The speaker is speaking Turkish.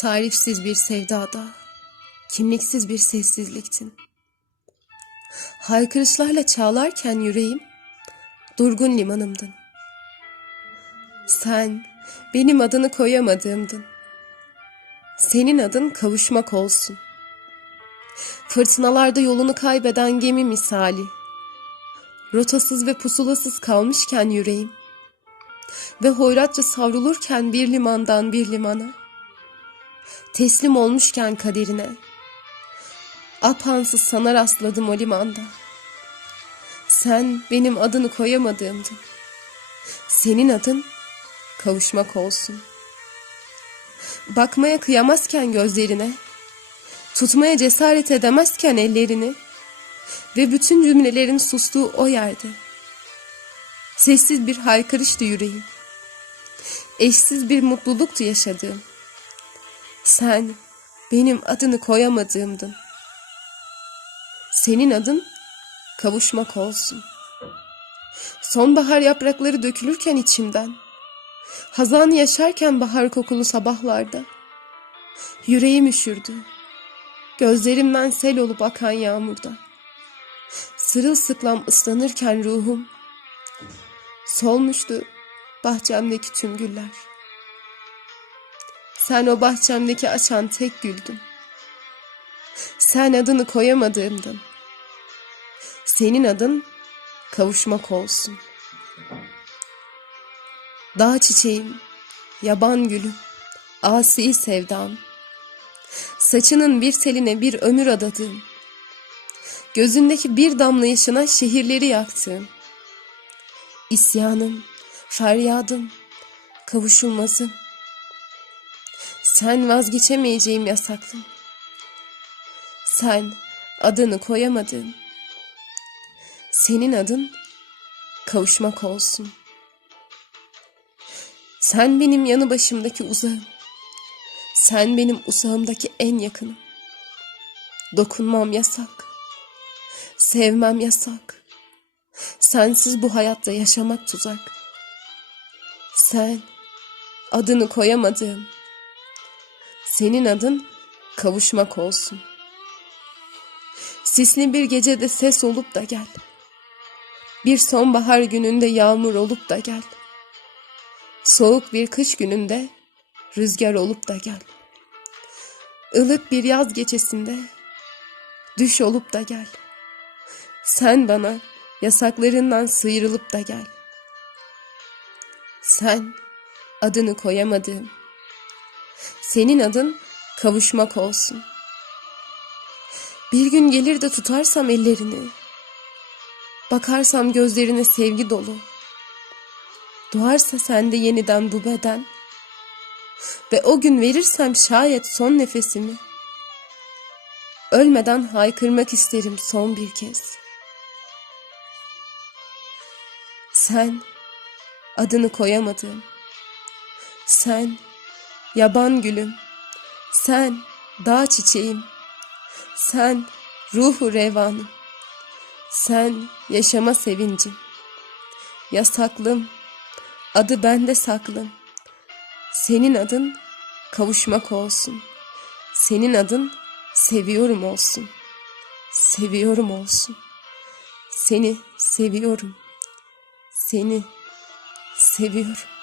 Tarifsiz bir sevdada, kimliksiz bir sessizliktin. Haykırışlarla çağlarken yüreğim, durgun limanımdın. Sen benim adını koyamadığımdın. Senin adın kavuşmak olsun. Fırtınalarda yolunu kaybeden gemi misali. Rotasız ve pusulasız kalmışken yüreğim ve hoyratça savrulurken bir limandan bir limana, teslim olmuşken kaderine, apansız sana rastladım o limanda. Sen benim adını koyamadığımdın. Senin adın kavuşmak olsun. Bakmaya kıyamazken gözlerine, tutmaya cesaret edemezken ellerini ve bütün cümlelerin sustuğu o yerde. Sessiz bir haykırıştı yüreğim. Eşsiz bir mutluluktu yaşadığım. Sen benim adını koyamadığımdın. Senin adın kavuşmak olsun. Sonbahar yaprakları dökülürken içimden, hazan yaşarken bahar kokulu sabahlarda, yüreğim üşürdü. Gözlerimden sel olup akan yağmurda. Sırılsıklam ıslanırken ruhum, solmuştu bahçemdeki tüm güller. Sen o bahçemdeki açan tek güldün. Sen adını koyamadığımdın. Senin adın kavuşmak olsun. Dağ çiçeğim, yaban gülüm, asi sevdam. Saçının bir teline bir ömür adadığım. Gözündeki bir damla yaşına şehirleri yaktığım. İsyanım, feryadım, kavuşulmazım. Sen vazgeçemeyeceğim yasaklım. Sen adını koyamadığım. Senin adın kavuşmak olsun. Sen benim yanı başımdaki uzağım. Sen benim uzağımdaki en yakınım. Dokunmam yasak. Sevmem yasak. Sensiz bu hayatta yaşamak tuzak. Sen adını koyamadığım. Senin adın kavuşmak olsun. Sisli bir gecede ses olup da gel. Bir sonbahar gününde yağmur olup da gel. Soğuk bir kış gününde rüzgar olup da gel. Ilık bir yaz gecesinde düş olup da gel. Sen bana yasaklarından sıyrılıp da gel. Sen adını koyamadığım. Senin adın kavuşmak olsun. Bir gün gelir de tutarsam ellerini. Bakarsam gözlerine sevgi dolu. Doğarsa sende yeniden bu beden. Ve o gün verirsem şayet son nefesimi. Ölmeden haykırmak isterim son bir kez. Sen adını koyamadığım. Sen yaban gülüm. Sen dağ çiçeğim. Sen ruhu revanım. Sen yaşama sevincim. Yasaklım. Adı bende saklım. Senin adın kavuşmak olsun. Senin adın seviyorum olsun. Seviyorum olsun. Seni seviyorum. Seni seviyorum.